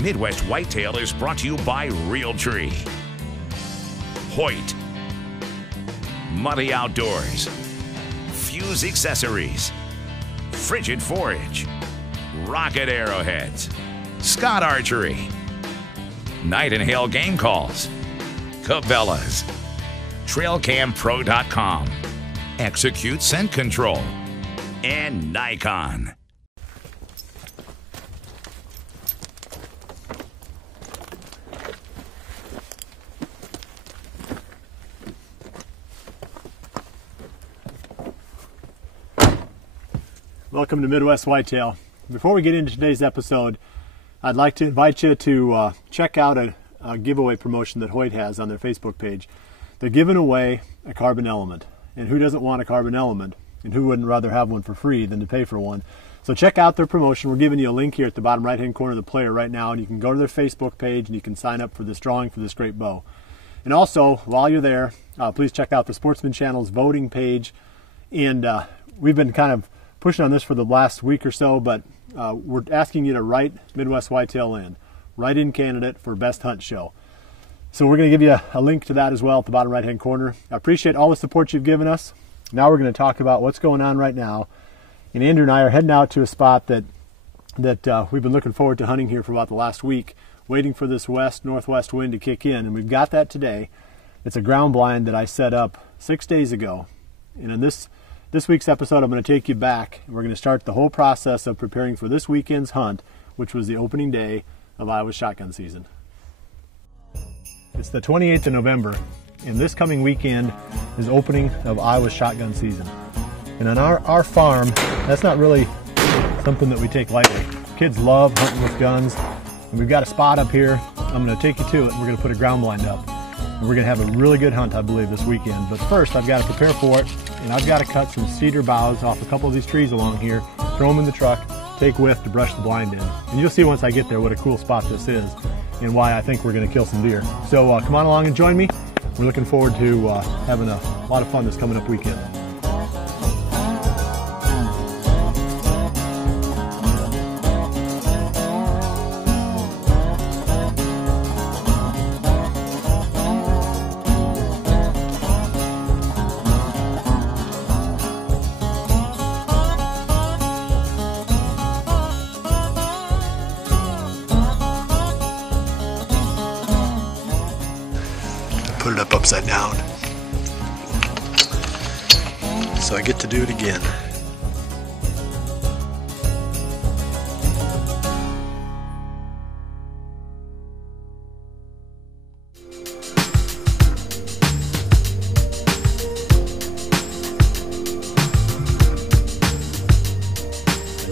Midwest Whitetail is brought to you by Realtree, Hoyt, Muddy Outdoors, Fuse Accessories, Frigid Forage, Rocket Arrowheads, Scott Archery, Night and Hail Game Calls, Cabela's, TrailCamPro.com, Execute Scent Control, and Nikon. Welcome to Midwest Whitetail. Before we get into today's episode, I'd like to invite you to check out a giveaway promotion that Hoyt has on their Facebook page. They're giving away a carbon element. And who doesn't want a carbon element? And who wouldn't rather have one for free than to pay for one? So check out their promotion. We're giving you a link here at the bottom right-hand corner of the player right now, and you can go to their Facebook page and you can sign up for this drawing for this great bow. And also, while you're there, please check out the Sportsman Channel's voting page. And we've been kind of pushing on this for the last week or so, but we're asking you to write Midwest Whitetail in. Write in candidate for Best Hunt Show. So we're going to give you a link to that as well at the bottom right-hand corner. I appreciate all the support you've given us. Now we're going to talk about what's going on right now. And Andrew and I are heading out to a spot that we've been looking forward to hunting here for about the last week, waiting for this northwest wind to kick in, and we've got that today. It's a ground blind that I set up 6 days ago. And in this week's episode, I'm going to take you back, and we're going to start the whole process of preparing for this weekend's hunt, which was the opening day of Iowa's shotgun season. It's the 28th of November, and this coming weekend is opening of Iowa's shotgun season. And on our farm, that's not really something that we take lightly. Kids love hunting with guns, and we've got a spot up here. I'm going to take you to it, and we're going to put a ground blind up. And we're going to have a really good hunt, I believe, this weekend. But first, I've got to prepare for it. And I've got to cut some cedar boughs off a couple of these trees along here, throw them in the truck, take whiff to brush the blind in. And you'll see once I get there what a cool spot this is and why I think we're going to kill some deer. So come on along and join me. We're looking forward to having a lot of fun this coming up weekend. Put it up upside down, so I get to do it again. I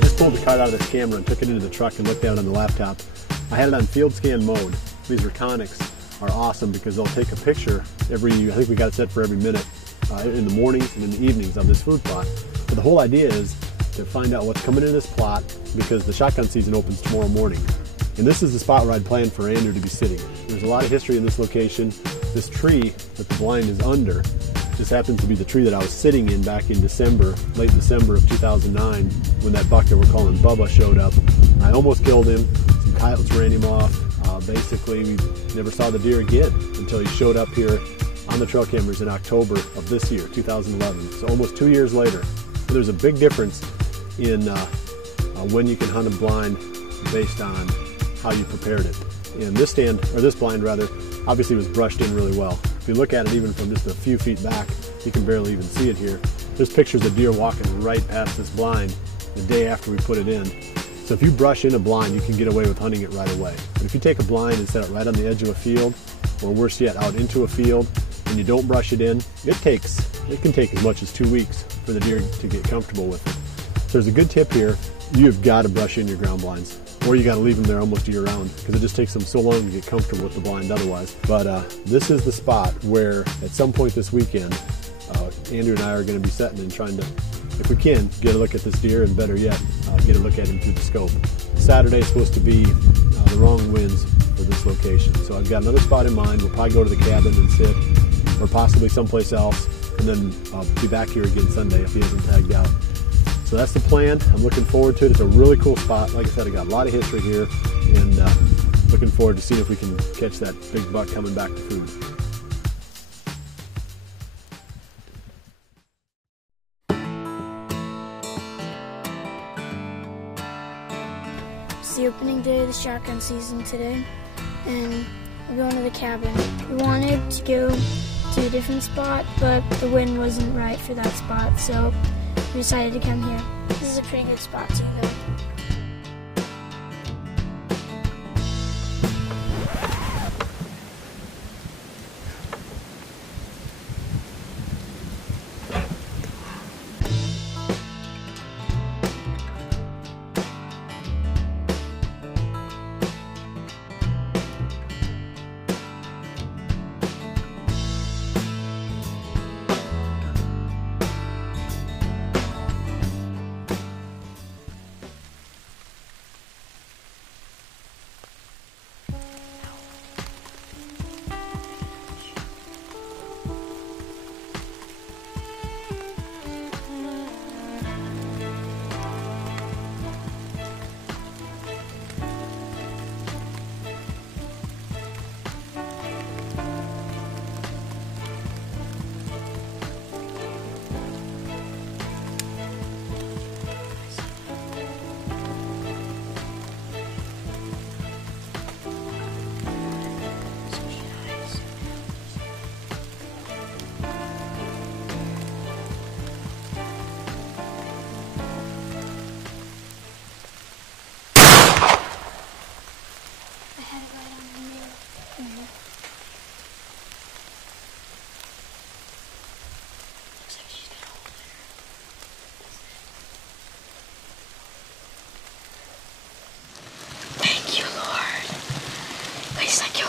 just pulled the card out of this camera and took it into the truck and looked at it on the laptop. I had it on field scan mode. These Reconics are awesome because they'll take a picture I think we got it set for every minute in the mornings and in the evenings of this food plot. But the whole idea is to find out what's coming in this plot because the shotgun season opens tomorrow morning. And this is the spot where I'd planned for Andrew to be sitting. There's a lot of history in this location. This tree that the blind is under just happens to be the tree that I was sitting in back in December, late December of 2009, when that buck that we're calling Bubba showed up. I almost killed him. Some coyotes ran him off. Basically, we never saw the deer again until he showed up here on the trail cameras in October of this year, 2011. So almost 2 years later. So there's a big difference in when you can hunt a blind based on how you prepared it. And this blind rather, obviously was brushed in really well. If you look at it even from just a few feet back, you can barely even see it here. There's pictures of deer walking right past this blind the day after we put it in. So if you brush in a blind, you can get away with hunting it right away. But if you take a blind and set it right on the edge of a field, or worse yet, out into a field, and you don't brush it in, it can take as much as 2 weeks for the deer to get comfortable with it. So there's a good tip here. You've got to brush in your ground blinds, or you got to leave them there almost year round because it just takes them so long to get comfortable with the blind otherwise. But this is the spot where at some point this weekend, Andrew and I are going to be setting and trying to, if we can, get a look at this deer, and better yet, get a look at him through the scope. Saturday is supposed to be the wrong winds for this location. So I've got another spot in mind. We'll probably go to the cabin and sit, or possibly someplace else, and then I'll be back here again Sunday if he hasn't tagged out. So that's the plan. I'm looking forward to it. It's a really cool spot. Like I said, I got a lot of history here, and looking forward to seeing if we can catch that big buck coming back to food. It's the opening day of the shotgun season today, and we're going to the cabin. We wanted to go to a different spot, but the wind wasn't right for that spot, so we decided to come here. This is a pretty good spot too, though.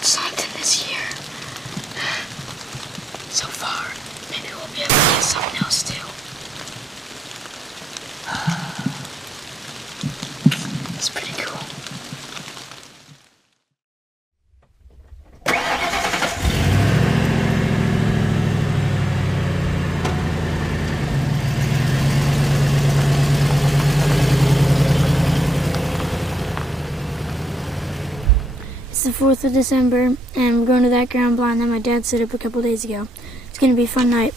Something this year. So far, maybe we'll be able to get something else too. It's pretty cool. It's the 4th of December, and we're going to that ground blind that my dad set up a couple days ago. It's going to be a fun night.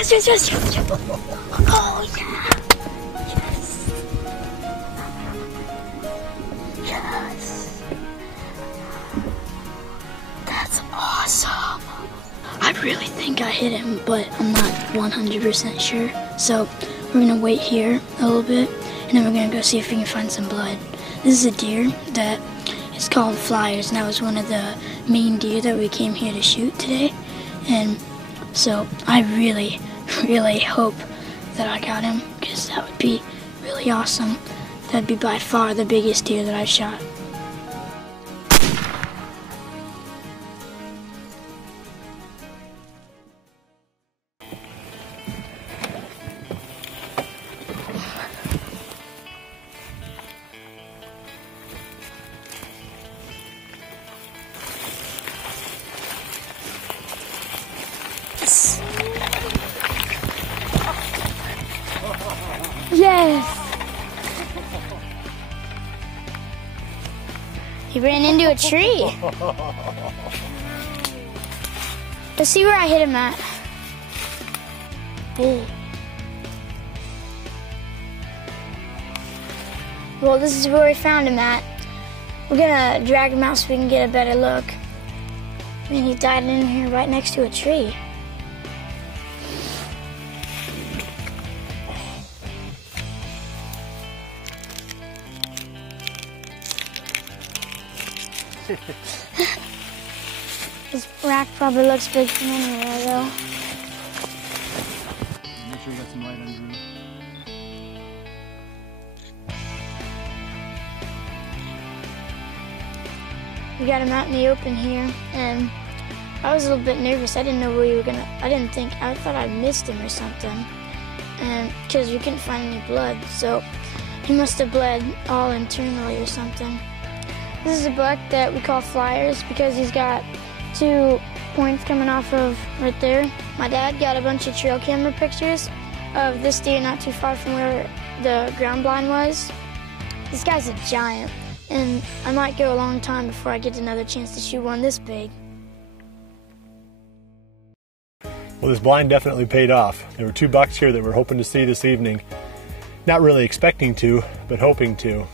Yes, yes, yes, yes, yes. Oh, yeah. Yes. Yes. That's awesome. I really think I hit him, but I'm not 100% sure. So we're gonna wait here a little bit, and then we're gonna go see if we can find some blood. This is a deer that is called Flyers, and that was one of the main deer that we came here to shoot today. And so I really, really hope that I got him, because that would be really awesome. That'd be by far the biggest deer that I've shot. Yes! He ran into a tree. Let's see where I hit him at. Hey. Well, this is where we found him at. We're gonna drag him out so we can get a better look. And he died in here right next to a tree. This rack probably looks big from anywhere, though. Make sure you got some light on Drew. We got him out in the open here, and I was a little bit nervous. I didn't know where we were gonna. I thought I missed him or something, and because we couldn't find any blood, so he must have bled all internally or something. This is a buck that we call Flyers because he's got 2 points coming off of right there. My dad got a bunch of trail camera pictures of this deer not too far from where the ground blind was. This guy's a giant, and I might go a long time before I get another chance to shoot one this big. Well, this blind definitely paid off. There were 2 bucks here that we're hoping to see this evening. Not really expecting to, but hoping to.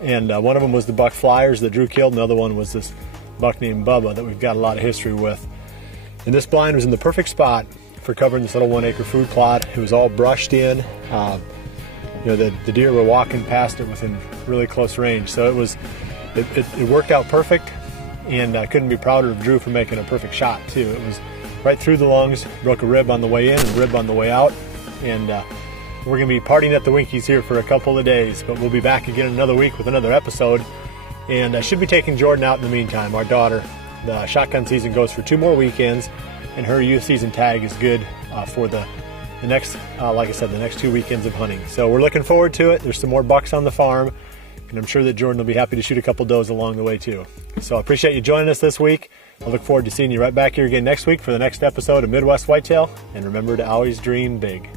And one of them was the buck Flyers that Drew killed, and the other one was this buck named Bubba that we've got a lot of history with. And this blind was in the perfect spot for covering this little 1-acre food plot. It was all brushed in. The deer were walking past it within really close range. So it worked out perfect, and I couldn't be prouder of Drew for making a perfect shot too. It was right through the lungs, broke a rib on the way in and a rib on the way out. And we're going to be partying at the Winkies here for a couple of days, but we'll be back again another week with another episode. And I should be taking Jordan out in the meantime, our daughter. The shotgun season goes for 2 more weekends, and her youth season tag is good for the next, like I said, the next 2 weekends of hunting. So we're looking forward to it. There's some more bucks on the farm, and I'm sure that Jordan will be happy to shoot a couple does along the way too. So I appreciate you joining us this week. I look forward to seeing you right back here again next week for the next episode of Midwest Whitetail. And remember to always dream big.